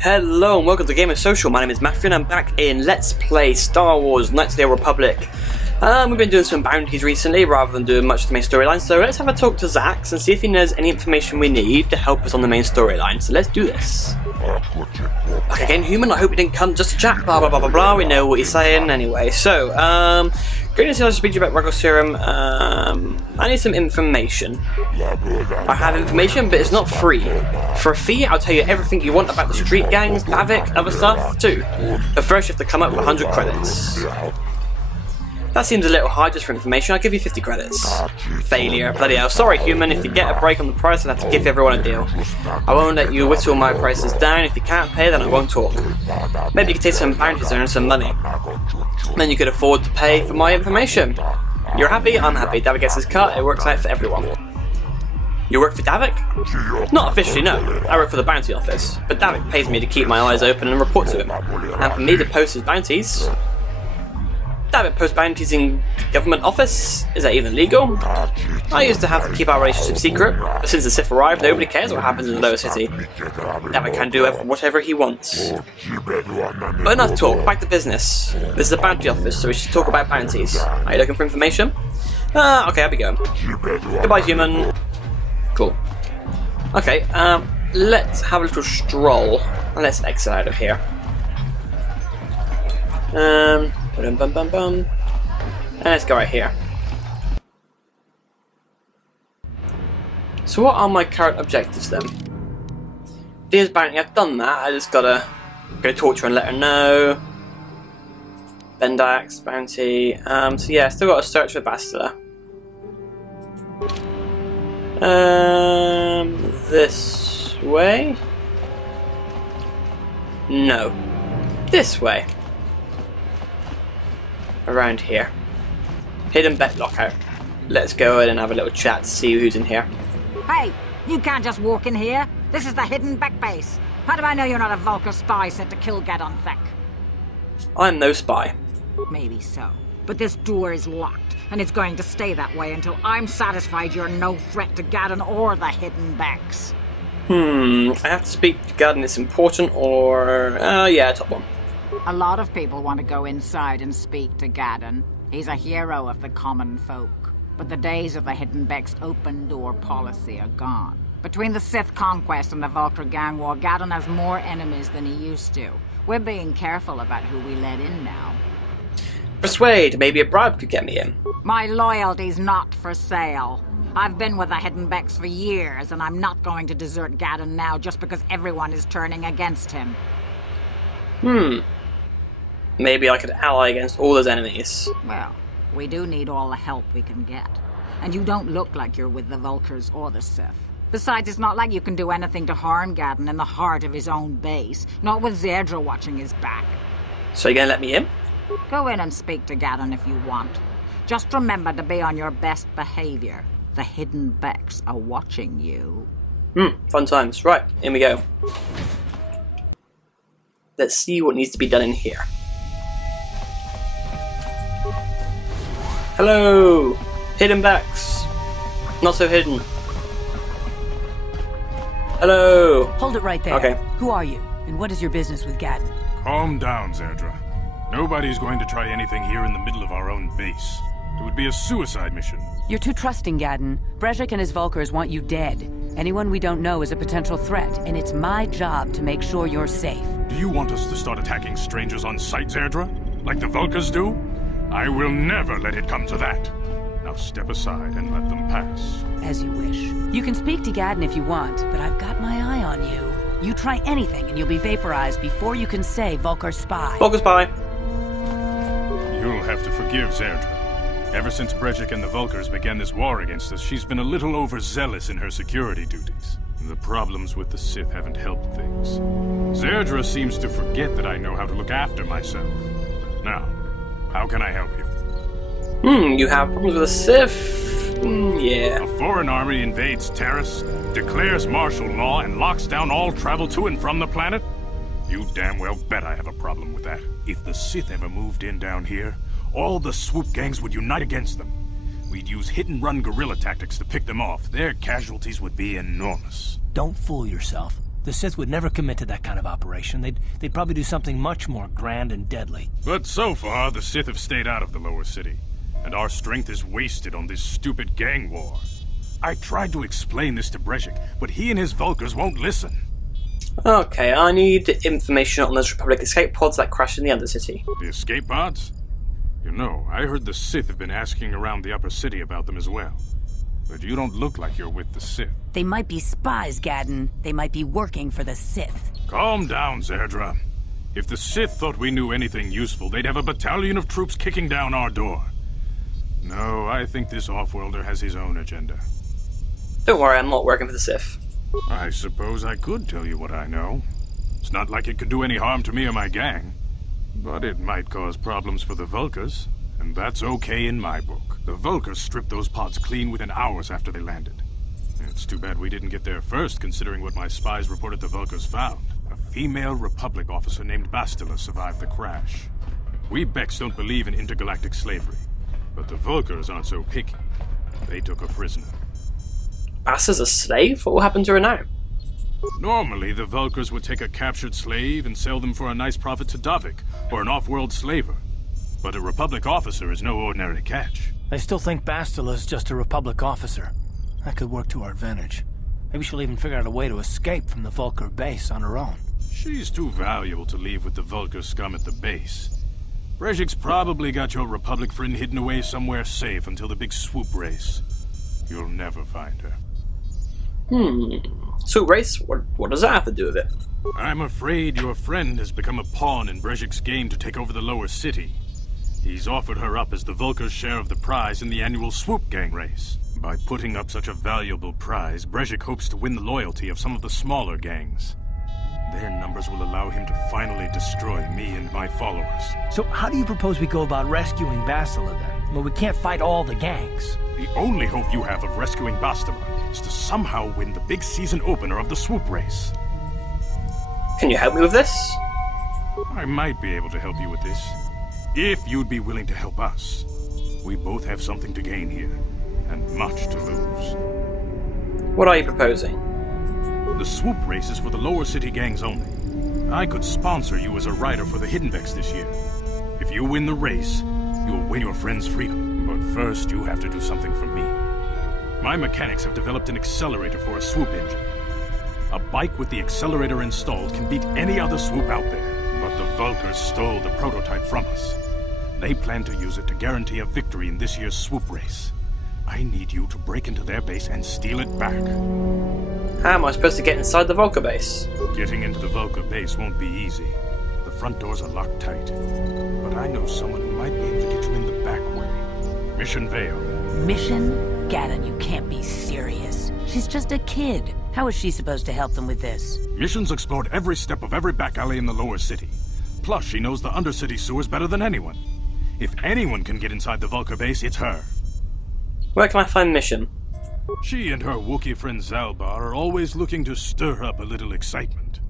Hello and welcome to Game of Social. My name is Matthew and I'm back in Let's Play Star Wars Knights of the Old Republic. We've been doing some bounties recently rather than doing much of the main storyline, so let's have a talk to Zax and see if he knows any information we need to help us on the main storyline. So let's do this. Back again, human. I hope you didn't come just to chat. Blah blah blah blah blah. We know what he's saying anyway. So, going to see how to speak to you about Regular Serum. I need some information. I have information, but it's not free. For a fee, I'll tell you everything you want about the street gangs, Havoc, other stuff too. But first, you have to come up with 100 credits. That seems a little high just for information. I'll give you 50 credits. Failure. Bloody hell. Sorry, human. If you get a break on the price, I'll have to give everyone a deal. I won't let you whittle my prices down. If you can't pay, then I won't talk. Maybe you could take some bounties and earn some money. Then you could afford to pay for my information. You're happy? I'm happy. Davik gets his cut. It works out for everyone. You work for Davik? Not officially, no. I work for the bounty office. But Davik pays me to keep my eyes open and report to him. And for me to post his bounties... Davik posts bounties in government office? Is that even legal? I used to have to keep our relationship secret, but since the Sith arrived, nobody cares what happens in the lower city. Davik can do whatever he wants. But enough talk, back to business. This is a bounty office, so we should talk about bounties. Are you looking for information? Okay, I'll be going. Goodbye, human. Cool. Okay, let's have a little stroll. Let's exit out of here. And let's go right here. So what are my current objectives then? Dear's bounty, I've done that. I just gotta go talk to her and let her know. Bendax, bounty. So yeah, still gotta search for Bastila. This way? No. This way. Around here. Hidden Beck lockout. Let's go in and have a little chat to see who's in here. Hey, you can't just walk in here. This is the Hidden Beck base. How do I know you're not a Vulcan spy sent to kill Gadon Thek? I'm no spy. Maybe so. But this door is locked, and it's going to stay that way until I'm satisfied you're no threat to Gadon or the Hidden Becks. I have to speak to Gadon, it's important, or... yeah, top one. A lot of people want to go inside and speak to Gadon. He's a hero of the common folk. But the days of the Hidden Beck's open door policy are gone. Between the Sith conquest and the Vulcan gang war, Gadon has more enemies than he used to. We're being careful about who we let in now. Persuade, maybe a bribe could get me in. My loyalty's not for sale. I've been with the Hidden Becks for years, and I'm not going to desert Gadon now just because everyone is turning against him. Maybe I could ally against all those enemies. Well, we do need all the help we can get. And you don't look like you're with the Vulcans or the Sith. Besides, it's not like you can do anything to harm Gadon in the heart of his own base. Not with Zerdra watching his back. So you're gonna let me in? Go in and speak to Gadon if you want. Just remember to be on your best behavior. The Hidden Becks are watching you. Fun times. Right, in we go. Let's see what needs to be done in here. Hello! Hidden Becks! Not so hidden. Hello! Hold it right there. Okay. Who are you, and what is your business with Gadon? Calm down, Zerdra. Nobody's going to try anything here in the middle of our own base. It would be a suicide mission. You're too trusting, Gadon. Brejik and his Vulkars want you dead. Anyone we don't know is a potential threat, and it's my job to make sure you're safe. Do you want us to start attacking strangers on sight, Zerdra? Like the Vulkars do? I will never let it come to that. Now step aside and let them pass. As you wish. You can speak to Gadon if you want, but I've got my eye on you. You try anything and you'll be vaporized before you can say Vulcar spy. Vulcar spy. You'll have to forgive Zerdra. Ever since Brejik and the Vulkars began this war against us, she's been a little overzealous in her security duties. The problems with the Sith haven't helped things. Zerdra seems to forget that I know how to look after myself. Now, how can I help you? You have problems with the Sith? Yeah. A foreign army invades Terrace, declares martial law, and locks down all travel to and from the planet? You damn well bet I have a problem with that. If the Sith ever moved in down here, all the swoop gangs would unite against them. We'd use hit-and-run guerrilla tactics to pick them off. Their casualties would be enormous. Don't fool yourself. The Sith would never commit to that kind of operation. They'd probably do something much more grand and deadly. But so far, the Sith have stayed out of the lower city, and our strength is wasted on this stupid gang war. I tried to explain this to Brejik, but he and his Vulkars won't listen. Okay, I need information on those Republic escape pods that crashed in the Undercity. The escape pods? You know, I heard the Sith have been asking around the upper city about them as well. But you don't look like you're with the Sith. They might be spies, Gadon. They might be working for the Sith. Calm down, Zerdra. If the Sith thought we knew anything useful, they'd have a battalion of troops kicking down our door. No, I think this off-worlder has his own agenda. Don't worry, I'm not working for the Sith. I suppose I could tell you what I know. It's not like it could do any harm to me or my gang. But it might cause problems for the Vulkars, and that's okay in my book. The Vulkars stripped those pods clean within hours after they landed. It's too bad we didn't get there first, considering what my spies reported the Vulkars found. A female Republic officer named Bastila survived the crash. We Becks don't believe in intergalactic slavery, but the Vulkars aren't so picky. They took a prisoner. Bastila's a slave? What will happen to her now? Normally, the Vulkars would take a captured slave and sell them for a nice profit to Davik, or an off-world slaver. But a Republic officer is no ordinary catch. I still think Bastila's just a Republic officer. That could work to our advantage. Maybe she'll even figure out a way to escape from the Vulkar base on her own. She's too valuable to leave with the Vulkar scum at the base. Brejik's probably got your Republic friend hidden away somewhere safe until the big swoop race. You'll never find her. Swoop race? What does that have to do with it? I'm afraid your friend has become a pawn in Brejik's game to take over the lower city. He's offered her up as the Vulkar's share of the prize in the annual swoop gang race. By putting up such a valuable prize, Brejik hopes to win the loyalty of some of the smaller gangs. Their numbers will allow him to finally destroy me and my followers. So how do you propose we go about rescuing Bastila then? Well, we can't fight all the gangs. The only hope you have of rescuing Bastila is to somehow win the big season opener of the swoop race. Can you help me with this? I might be able to help you with this, if you'd be willing to help us. We both have something to gain here, and much to lose. What are you proposing? The swoop race is for the lower city gangs only. I could sponsor you as a rider for the Hidden Becks this year. If you win the race, you'll win your friend's freedom. But first, you have to do something for me. My mechanics have developed an accelerator for a swoop engine. A bike with the accelerator installed can beat any other swoop out there. But the Vulkars stole the prototype from us. They plan to use it to guarantee a victory in this year's swoop race. I need you to break into their base and steal it back. How am I supposed to get inside the Vulkar base? Getting into the Vulkar base won't be easy. The front doors are locked tight. But I know someone who might be able to get you in the back way. Mission Vale. Mission? Gadon, you can't be serious. She's just a kid. How is she supposed to help them with this? Mission's explored every step of every back alley in the lower city. Plus, she knows the undercity sewers better than anyone. If anyone can get inside the Vulkar base, it's her. Where can I find Mission? She and her Wookiee friend Zalbar are always looking to stir up a little excitement.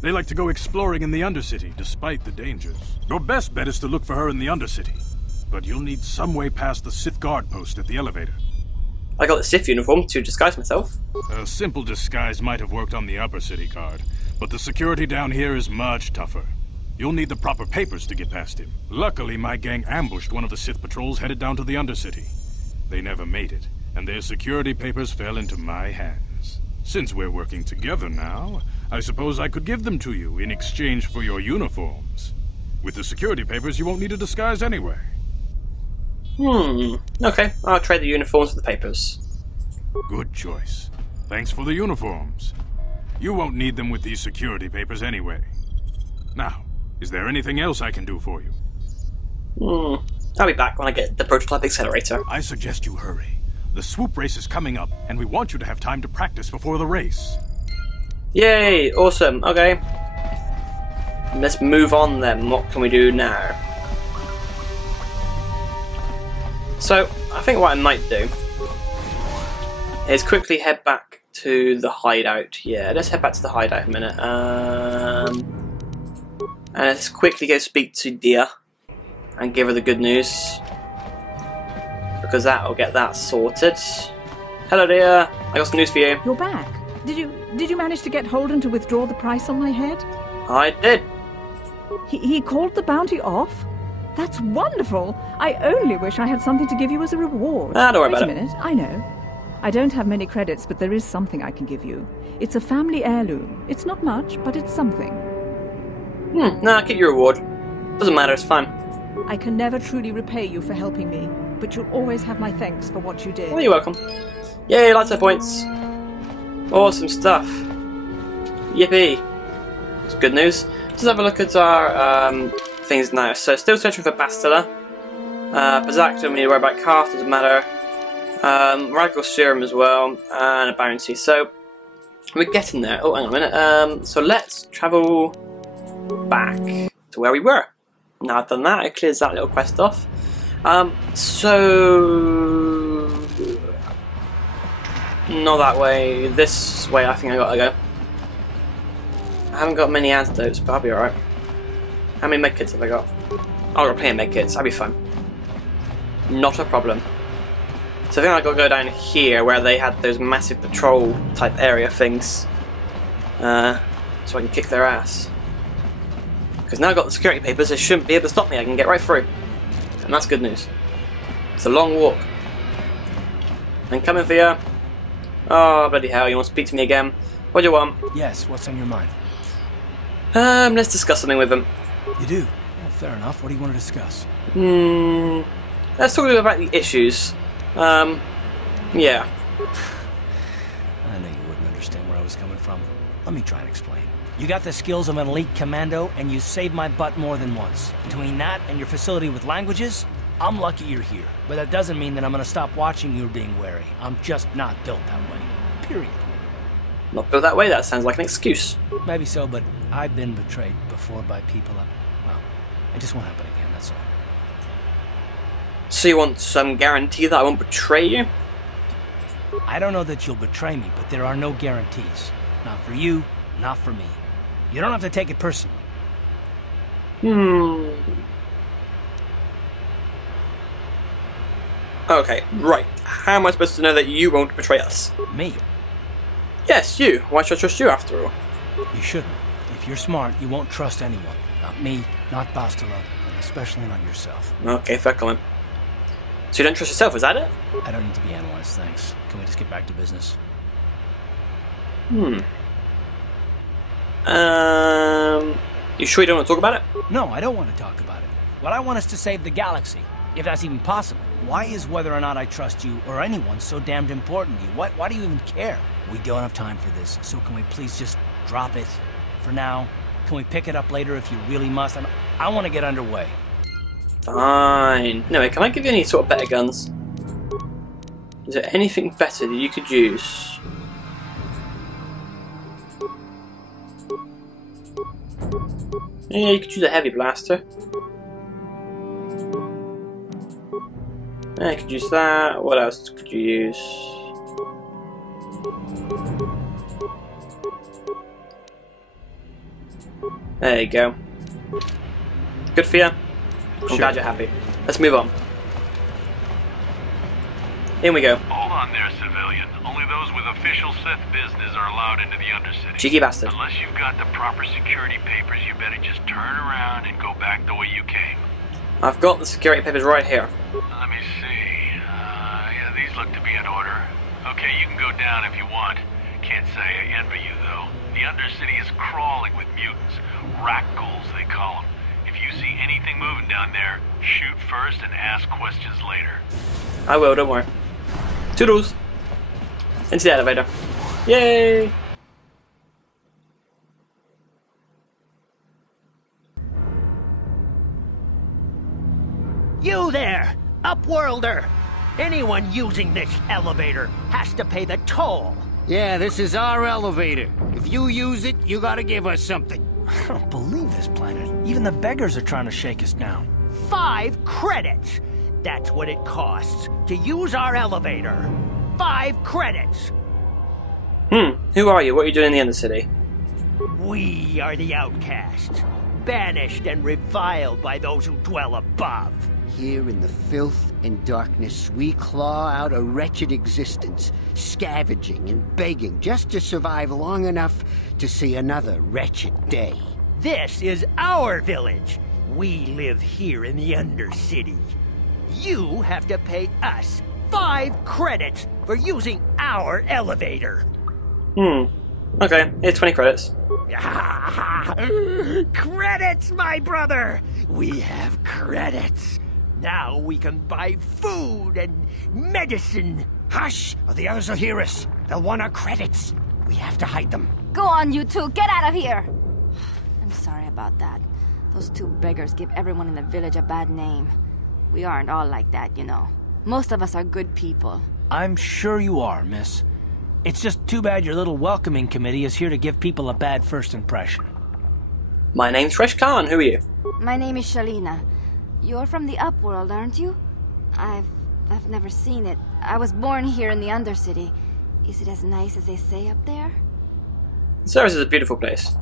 They like to go exploring in the Undercity, despite the dangers. Your best bet is to look for her in the Undercity. But you'll need some way past the Sith guard post at the elevator. I got the Sith uniform to disguise myself. A simple disguise might have worked on the Upper City guard, but the security down here is much tougher. You'll need the proper papers to get past him. Luckily, my gang ambushed one of the Sith patrols headed down to the Undercity. They never made it, and their security papers fell into my hands. Since we're working together now, I suppose I could give them to you in exchange for your uniforms. With the security papers, you won't need a disguise anyway. Okay, I'll trade the uniforms for the papers. Good choice. Thanks for the uniforms. You won't need them with these security papers anyway. Now, is there anything else I can do for you? I'll be back when I get the prototype accelerator. I suggest you hurry. The swoop race is coming up, and we want you to have time to practice before the race. Yay! Awesome. Okay. Let's move on then. What can we do now? So, I think what I might do is quickly head back to the hideout. Yeah, let's head back to the hideout in a minute. And let's quickly go speak to Dia and give her the good news, because that'll get that sorted. Hello, Dia. I got some news for you. You're back. Did Did you manage to get Holden to withdraw the price on my head? I did. He called the bounty off? That's wonderful! I only wish I had something to give you as a reward. Don't worry about it. Wait a minute, I know. I don't have many credits, but there is something I can give you. It's a family heirloom. It's not much, but it's something. Nah, keep your reward. Doesn't matter, it's fine. I can never truly repay you for helping me, but you'll always have my thanks for what you did. Well, you're welcome. Yay, lots of points. Awesome stuff. Yippee. It's good news. Let's have a look at our things now. So, still searching for Bastila. Bazak, don't need to worry about Calf, doesn't matter. Radical Serum as well, and a bounty. So, we're getting there. Oh, hang on a minute. So, let's travel back to where we were. Now I've done that, it clears that little quest off. So... not that way, this way I think I gotta go. I haven't got many antidotes, but I'll be alright. How many medkits have I got? I've got plenty of medkits, I'll be fine. Not a problem. So I think I've got to go down here where they had those massive patrol type area things. So I can kick their ass. Because now I've got the security papers, they shouldn't be able to stop me, I can get right through. And that's good news. It's a long walk. I'm coming for you. Oh, bloody hell, you want to speak to me again? What do you want? Yes, what's on your mind? Let's discuss something with them. You do? Well, fair enough. What do you want to discuss? Let's talk about the issues. Yeah. I knew you wouldn't understand where I was coming from. Let me try and explain. You got the skills of an elite commando, and you saved my butt more than once. Between that and your facility with languages, I'm lucky you're here. But that doesn't mean that I'm gonna stop watching you being wary. I'm just not built that way. Period. Not built that way, that sounds like an excuse. Maybe so, but I've been betrayed before by people well, it just won't happen again, that's all. So you want some guarantee that I won't betray you? I don't know that you'll betray me, but there are no guarantees. Not for you, not for me. You don't have to take it personally. Okay, right. How am I supposed to know that you won't betray us? Me? Yes, you. Why should I trust you after all? You shouldn't. If you're smart, you won't trust anyone. Not me, not Bastila, and especially not yourself. Okay, fair comment. So you don't trust yourself, is that it? I don't need to be analyzed, thanks. Can we just get back to business? You sure you don't want to talk about it? No, I don't want to talk about it. What I want is to save the galaxy, if that's even possible. Why is whether or not I trust you or anyone so damned important to you? Why do you even care? We don't have time for this, so can we please just drop it for now? Can we pick it up later if you really must? I want to get underway. Fine. Anyway, can I give you any sort of better guns? Is there anything better that you could use? Yeah, you could use a heavy blaster. Yeah, you could use that. What else could you use? There you go. Good for you. I'm glad you're happy. Let's move on. In we go. Hold on there, civilian. Only those with official Sith business are allowed into the Undercity. Cheeky bastard. Unless you've got the proper security papers, you better just turn around and go back the way you came. I've got the security papers right here. Let me see. Yeah, these look to be in order. Okay, you can go down if you want. Can't say I envy you, though. The Undercity is crawling with mutants. Rat ghouls, they call them. If you see anything moving down there, shoot first and ask questions later. I will, don't worry. Toodles! Into the elevator. Yay! You there, Upworlder! Anyone using this elevator has to pay the toll. Yeah, this is our elevator. If you use it, you gotta give us something. I don't believe this planet. Even the beggars are trying to shake us down. 5 credits! That's what it costs to use our elevator. 5 credits! Who are you? What are you doing in the Undercity? We are the outcasts, banished and reviled by those who dwell above. Here in the filth and darkness, we claw out a wretched existence, scavenging and begging just to survive long enough to see another wretched day. This is our village. We live here in the Undercity. You have to pay us 5 credits for using our elevator. Okay, here's 20 credits. Credits, my brother! We have credits. Now we can buy food and medicine. Hush, or the others will hear us. They'll want our credits. We have to hide them. Go on, you two. Get out of here. I'm sorry about that. Those 2 beggars give everyone in the village a bad name. We aren't all like that, you know. Most of us are good people. I'm sure you are, miss. It's just too bad your little welcoming committee is here to give people a bad first impression. My name's Fresh Khan. Who are you? My name is Shalina. You're from the Upworld, aren't you? I've never seen it. I was born here in the Undercity. Is it as nice as they say up there? The surface is a beautiful place.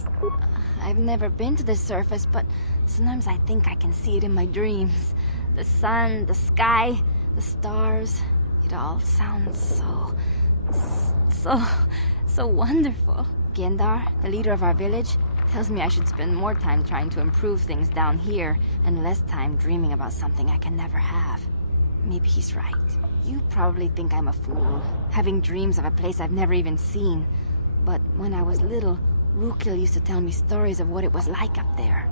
I've never been to the surface, but sometimes I think I can see it in my dreams. The sun, the sky, the stars. It all sounds so wonderful. Gendar, the leader of our village, tells me I should spend more time trying to improve things down here and less time dreaming about something I can never have. Maybe he's right. You probably think I'm a fool, having dreams of a place I've never even seen. But when I was little, Rukil used to tell me stories of what it was like up there.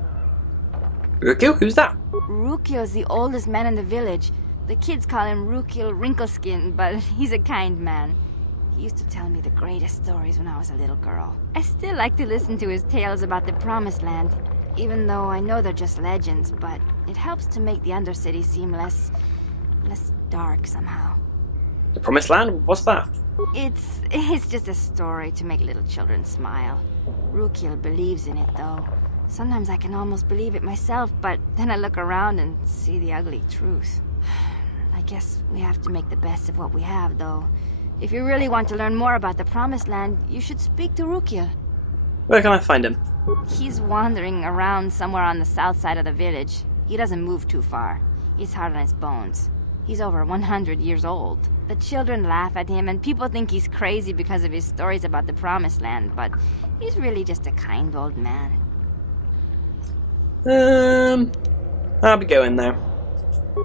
Rukil? Who's that? Rukil's the oldest man in the village. The kids call him Rukil Wrinkleskin, but he's a kind man. He used to tell me the greatest stories when I was a little girl. I still like to listen to his tales about the Promised Land, even though I know they're just legends, but it helps to make the Undercity seem less dark somehow. The Promised Land? What's that? It's just a story to make little children smile. Rukil believes in it, though. Sometimes I can almost believe it myself, but then I look around and see the ugly truth. I guess we have to make the best of what we have, though. If you really want to learn more about the Promised Land, you should speak to Rukil. Where can I find him? He's wandering around somewhere on the south side of the village. He doesn't move too far. He's hard on his bones. He's over 100 years old. The children laugh at him, and people think he's crazy because of his stories about the Promised Land, but he's really just a kind old man. I'll be going there.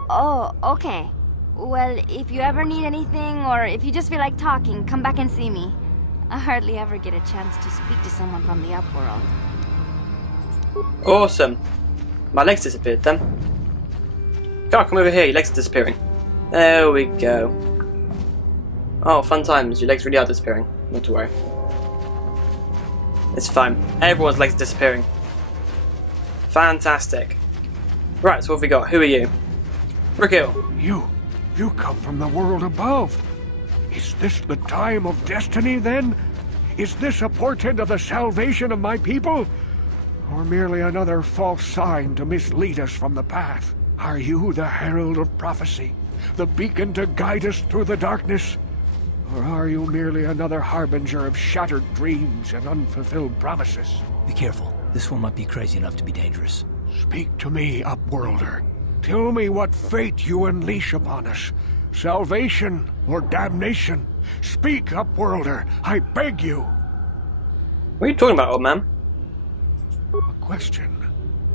Oh, okay. Well, if you ever need anything, or if you just feel like talking, come back and see me. I hardly ever get a chance to speak to someone from the Upworld. Awesome. My legs disappeared then. God, come over here, your legs are disappearing. There we go. Oh, fun times, your legs really are disappearing. Not to worry. It's fine. Everyone's legs are disappearing. Fantastic. Right, so what have we got? Who are you? Rukil. You come from the world above. Is this the time of destiny, then? Is this a portent of the salvation of my people? Or merely another false sign to mislead us from the path? Are you the herald of prophecy? The beacon to guide us through the darkness? Or are you merely another harbinger of shattered dreams and unfulfilled promises? Be careful. This one might be crazy enough to be dangerous. Speak to me, Upworlder. Tell me what fate you unleash upon us. Salvation or damnation? Speak, Upworlder, I beg you. What are you talking about, old man? A question.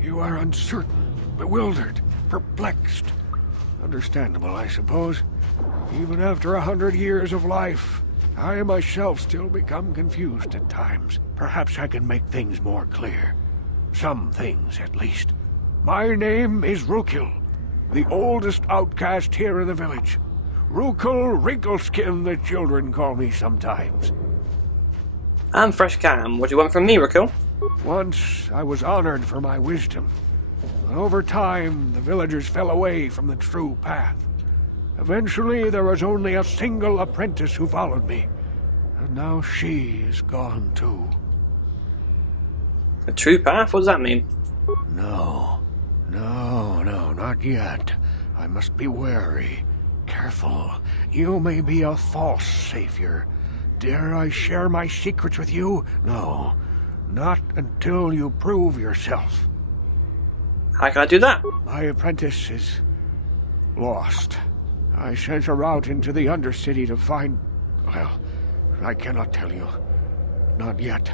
You are uncertain, bewildered, perplexed. Understandable, I suppose. Even after 100 years of life, I myself still become confused at times. Perhaps I can make things more clear. Some things, at least. My name is Rukil, the oldest outcast here in the village. Rukil Wrinkleskin, the children call me sometimes. I'm Fresh Cam. What do you want from me, Rukil? Once I was honored for my wisdom. But over time, the villagers fell away from the true path. Eventually, there was only a single apprentice who followed me. And now she is gone too. A true path? What does that mean? No, not yet. I must be wary. Careful. You may be a false savior. Dare I share my secrets with you? No, not until you prove yourself. How can I do that? My apprentice is lost. I sent her out into the Undercity to find... well, I cannot tell you. Not yet.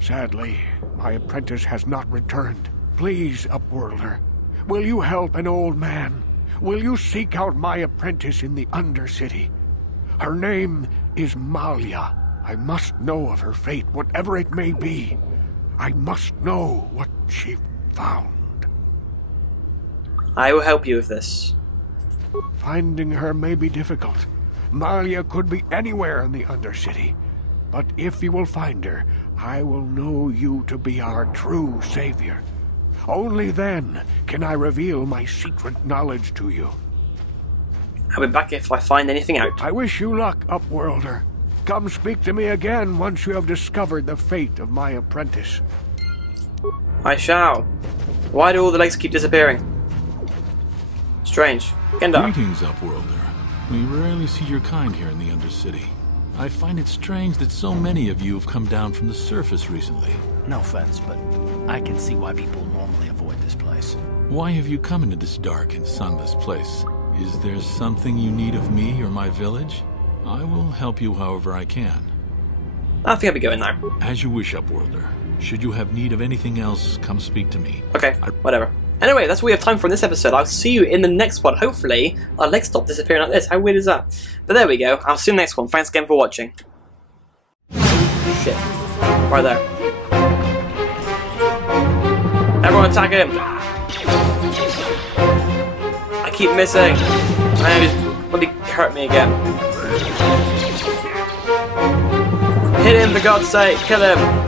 Sadly, my apprentice has not returned. Please, Upworlder, will you help an old man? Will you seek out my apprentice in the Undercity? Her name is Malia. I must know of her fate, whatever it may be. I must know what she found. I will help you with this. Finding her may be difficult. Malia could be anywhere in the Undercity. But if you will find her, I will know you to be our true savior. Only then can I reveal my secret knowledge to you. I'll be back if I find anything out. I wish you luck, Upworlder. Come speak to me again once you have discovered the fate of my apprentice. I shall. Why do all the legs keep disappearing? Strange. Gendar. Greetings, Upworlder. We rarely see your kind here in the Undercity. I find it strange that so many of you have come down from the surface recently. No offense, but I can see why people normally avoid this place. Why have you come into this dark and sunless place? Is there something you need of me or my village? I will help you however I can. I think I'll be going now. As you wish, Upworlder. Should you have need of anything else, come speak to me. Okay, whatever. Anyway, that's what we have time for in this episode. I'll see you in the next one. Hopefully, our legs stop disappearing like this. How weird is that? But there we go. I'll see you in the next one. Thanks again for watching. Shit. Right there. Everyone attack him! I keep missing. Man, he's bloody hurt me again. Hit him for God's sake! Kill him!